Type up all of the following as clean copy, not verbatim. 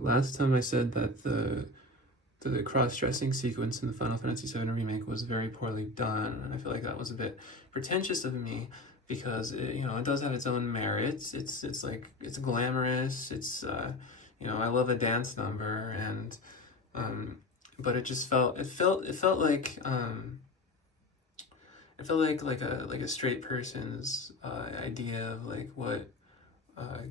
last time I said that the cross-dressing sequence in the Final Fantasy VII Remake was very poorly done, and I feel like that was a bit pretentious of me because it does have its own merits. It's like it's glamorous. I love a dance number, and um, but it felt like a straight person's idea of like what uh,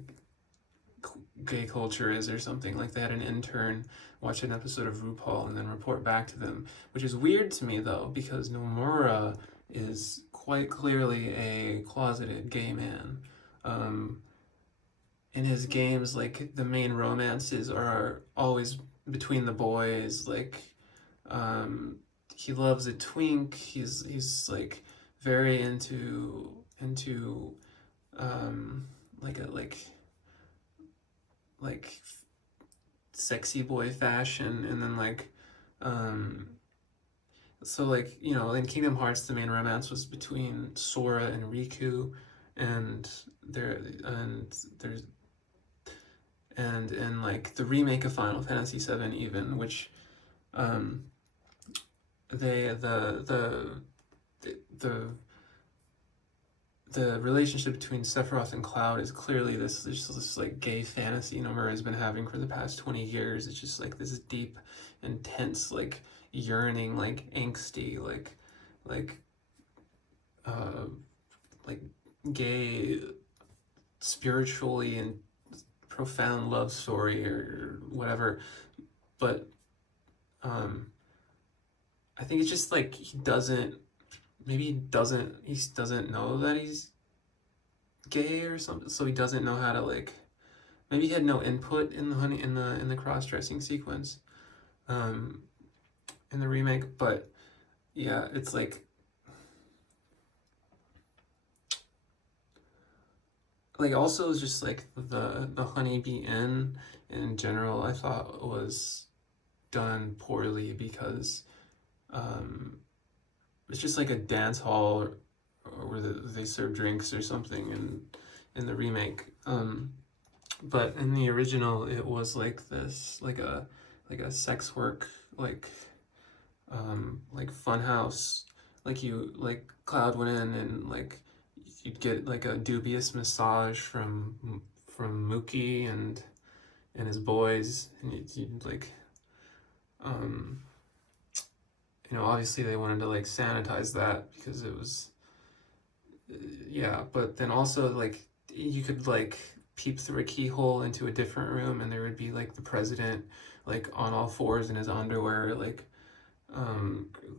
gay culture is or something. Like they had an intern watch an episode of RuPaul and then report back to them, which is weird to me though because Nomura is quite clearly a closeted gay man. Um, in his games, like the main romances are always between the boys. Like um, he loves a twink. He's like very into um, like a like sexy boy fashion, and then um so like in Kingdom Hearts the main romance was between Sora and Riku, and there and there's and in like the remake of Final Fantasy VII even, which um they the the relationship between Sephiroth and Cloud is clearly this like gay fantasy Nomura has been having for the past 20 years. It's just like this deep, intense, like yearning, like angsty, like uh like gay, spiritually and profound love story or whatever. But um I think it's just like he doesn't know that he's gay or something, so he doesn't know how to like maybe he had no input in the cross-dressing sequence um in the remake. But yeah, it's like also just like the Honeybee Inn in general I thought was done poorly because um it's just like a dance hall or where they serve drinks or something in the remake. But in the original, it was like this, like a sex work, like fun house. Like Cloud went in and like you'd get like a dubious massage from Mookie and his boys, and you'd like um obviously they wanted to like sanitize that because it was yeah, but then also like you could like peep through a keyhole into a different room and there would be like the president like on all fours in his underwear, like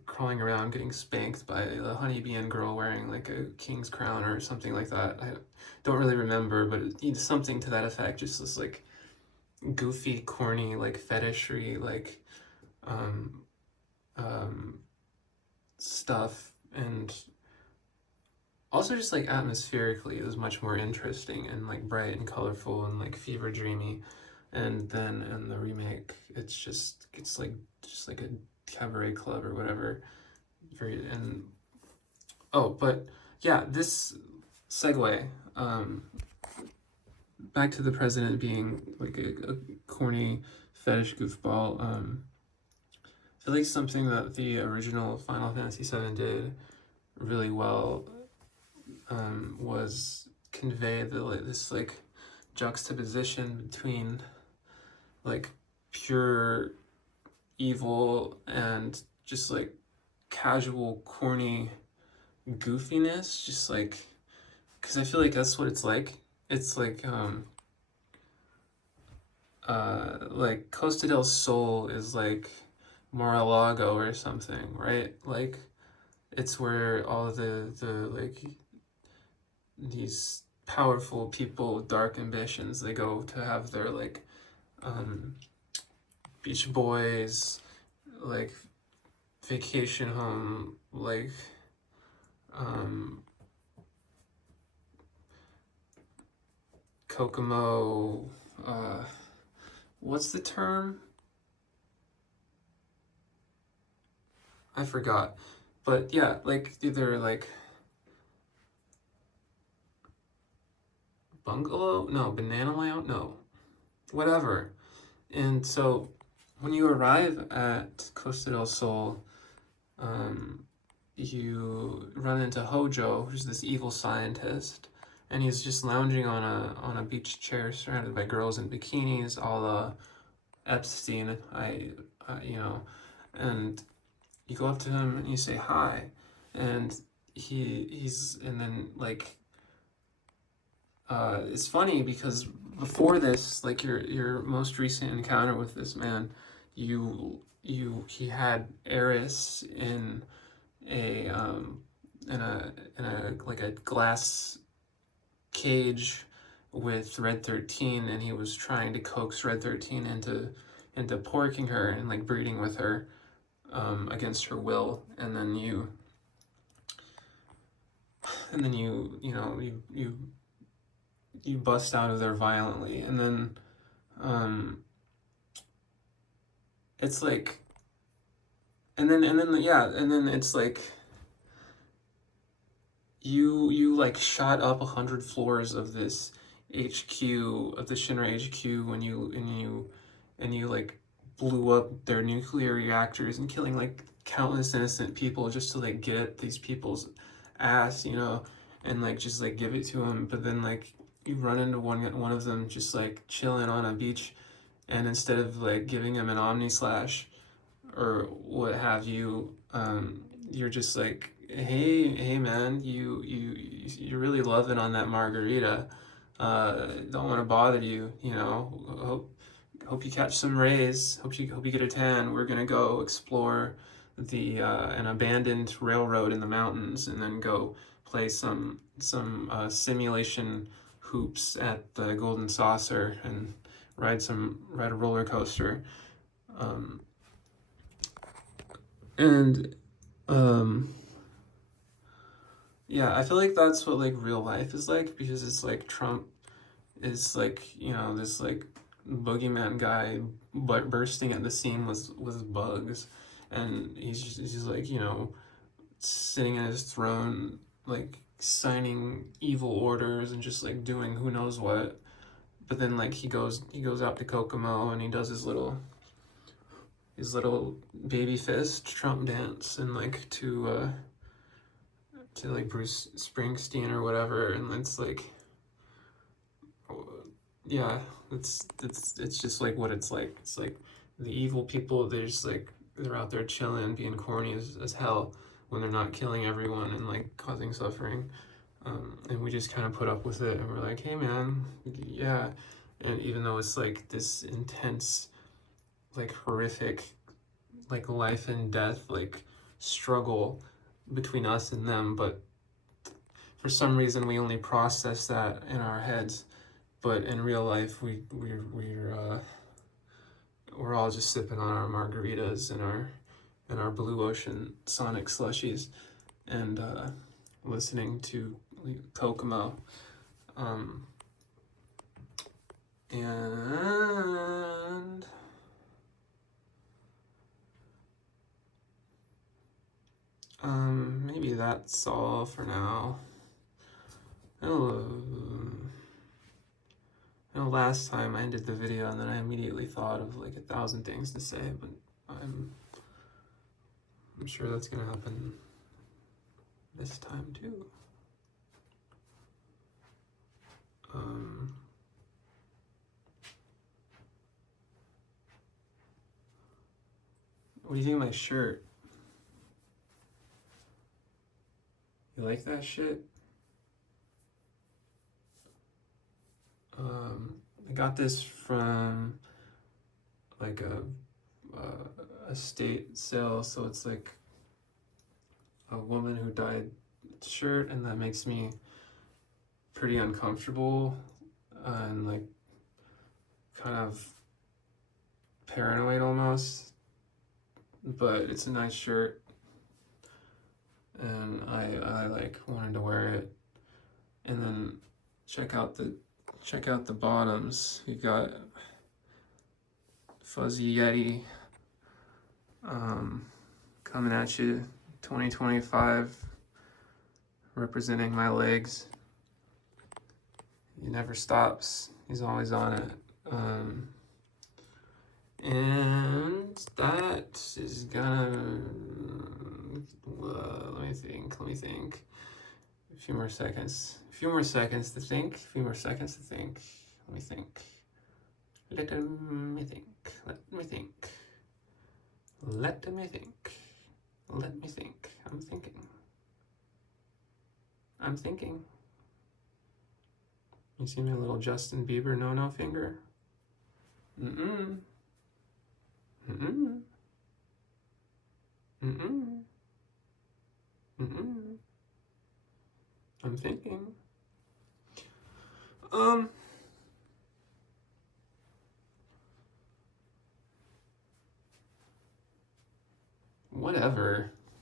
crawling around getting spanked by the honeybee and girl wearing like a king's crown or something like that. I don't really remember, but it's something to that effect. Just this like goofy, corny, like fetishery, like um, um, stuff. And also just like atmospherically it was much more interesting and like bright and colorful and like fever dreamy. And then in the remake it's like just like a cabaret club or whatever. Very and oh, but yeah, this segue back to the president being like a corny fetish goofball. I feel like something that the original Final Fantasy VII did really well was convey this like juxtaposition between like pure evil and just like casual corny goofiness, just like because I feel like that's what it's like. It's like Costa del Sol is like Mar-a-Lago or something, right? Like it's where all the like these powerful people with dark ambitions they go to have their like um Beach Boys like vacation home, like um Kokomo, uh what's the term? I forgot. But yeah, like either like bungalow? No, banana layout? No. Whatever. And so when you arrive at Costa del Sol, you run into Hojo, who's this evil scientist, and he's just lounging on a beach chair surrounded by girls in bikinis, a la Epstein. You know, and you go up to him and you say hi, and and then like it's funny because before this, like your most recent encounter with this man, he had Eris a um in a like a glass cage with Red 13, and he was trying to coax Red 13 into porking her and like breeding with her against her will, and then you know you bust out of there violently, and then um it's like and then it's like you like shot up 100 floors of this HQ of the Shinra HQ when you like blew up their nuclear reactors and killing like countless innocent people just to like get these people's ass, you know, and like just like give it to them. But then like you run into one of them just like chilling on a beach, and instead of like giving him an Omni Slash or what have you, you're just like, hey man, you're really loving on that margarita. Don't want to bother you, you know. Hope you catch some rays. Hope you get a tan. We're gonna go explore the an abandoned railroad in the mountains, and then go play some simulation hoops at the Golden Saucer and ride a roller coaster. Um, and um, yeah, I feel like that's what like real life is like, because it's like Trump is like, you know, this like boogeyman guy, but bursting at the seam with bugs, and he's just like, you know, sitting in his throne, like signing evil orders and just like doing who knows what. But then like he goes out to Kokomo and he does his little baby fist Trump dance, and like to like Bruce Springsteen or whatever, and it's like, yeah, it's just like what it's like. It's like the evil people. They're just like they're out there chilling, being corny as hell when they're not killing everyone and like causing suffering. And we just kind of put up with it, and we're like, hey man, yeah. And even though it's like this intense, like horrific, like life and death, like struggle between us and them, but for some reason we only process that in our heads, but in real life we're all just sipping on our margaritas and our blue ocean sonic slushies, and listening to Kokomo, um, and maybe that's all for now. I know last time I ended the video and then I immediately thought of like 1,000 things to say, but I'm sure that's gonna happen this time too. What do you think of my shirt? You like that shit? I got this from like a estate sale, so it's like a woman who died shirt, and that makes me pretty uncomfortable and like kind of paranoid almost, but it's a nice shirt, and I like wanted to wear it. And then check out the bottoms. You got Fuzzy Yeti coming at you, 2025, representing my legs. He never stops. He's always on it. gonna. Let me think. A few more seconds. A few more seconds to think. A few more seconds to think. Let me think. Let me think. Let me think. Let me think. Let me think. I'm thinking. I'm thinking. You see my little Justin Bieber no finger? Mm-mm. Mm-mm. Mm-mm. Mm-mm. I'm thinking. Whatever.